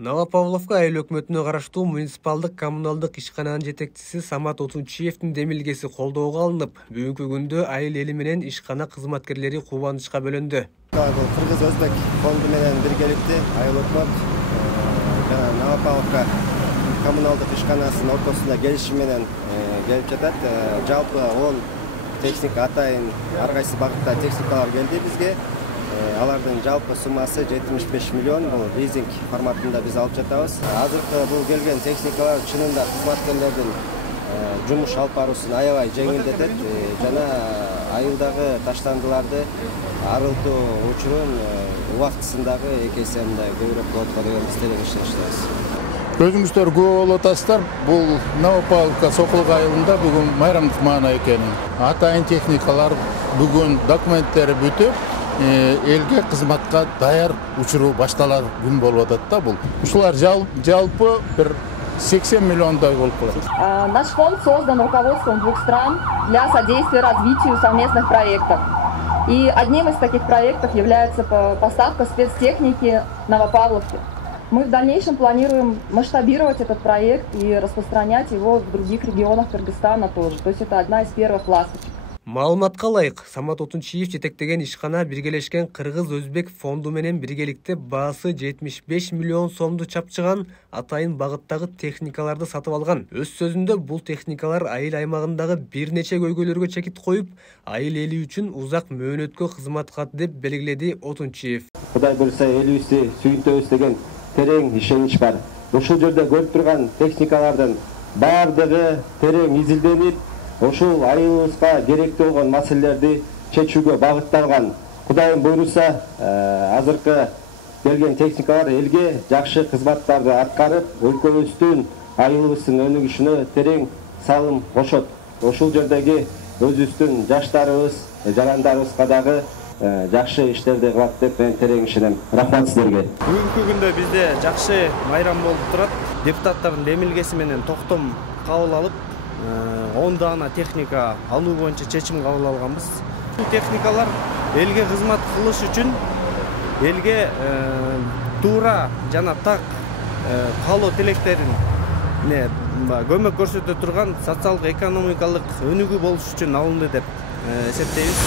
Новопавловка айыл өкмөтүнө караштуу муниципалдык коммуналдык ишкананын жетекчиси Самат Отунчиевдин демилгеси колдоого алынып, бүгүнкү күндө айыл эли менен ишкана кызматкерлери кубанычка бөлөндү. Кыргыз Өзбек фонду менен биргеликте айыл өкмөт жана Новопавловка коммуналдык ишканасынын ортосунда келишим менен келип жатат. Жалпы 10 техника атайын ар кайсы багытта техникалар келди бизге. Алардын жалпы суммасы 75 миллион, бул лизинг форматында биз алып жатабыз. Азыркы бул келген техникалар чынында кызматкерлердин жумуш алып баруусун аябай жеңилдетет жана айылдагы таштандыларды арылтуу учурун убактысындагы 2 эсе мындай көбүрөөк болот го деген терең иштешебиз. Өзүңүздөр күбө болуп атасыздар, бул Новопавловка Сокулук айылында бүгүн майрамдык маана экенин. Атайын техникалар бүгүн документтери бүтүп, элге кызматка даяр учуру башталар күн болуп атат да бул. Ушулар жалпы бир 80 миллиондай болуп калат. Наш фонд создан руководством 2 стран для содействия развитию совместных проектов. И одним из таких проектов является поставка спецтехники Новопавловке. Мы в дальнейшем планируем масштабировать этот проект и распространять его в других регионах Кыргызстана тоже. То есть это одна из первых ласточек. Маалыматка ылайык, Самат Отунчиев жетектеген ишкана биргелешкен Кыргыз-Өзбек фонду менен биргеликте баасы 75 миллион сомду чапчыган атайын багыттагы техникаларды сатып алган. Өз сөзүндө бул техникалар айыл аймагындагы бир нече көйгөйлөргө чекит коюп, айыл эли үчүн узак мөөнөткө кызмат кылат деп белгиледи Отунчиев. Кудай буйруса элибизди сүйүнтөбүз деген терең ишенич бар. Ушул жерде көрүп турган техникалардын баардыгы терең изилденип, ошол айылыбызга керектүү болгон маселелерди чечүүгө багытталган. Кудайым буйруса, азыркы келген техникалар элге жакшы кызматтарды аткарып, өлкөбүздүн айылыбыздын өнүгүшүнө терең салым кошот. Ошол жердеги өзүбүздүн жаштарыбыз, жарандарыбызга дагы жакшы иштерди кылат деп мен терең ишенем. Рахмат сиздерге. Бүгүнкү күндө бизде жакшы майрам болуп турат. Депутаттардын демилгеси менен токтом кабыл алып, 10 дана техника алуу боюнча чечим кабыл алганбыз. Бул техникалар элге кызмат кылыш үчүн элге туура жана так каалоо тилектерине көмөк көрсөтө турган социалдык экономикалык өнүгүү болуш үчүн алынды деп эсептейбиз.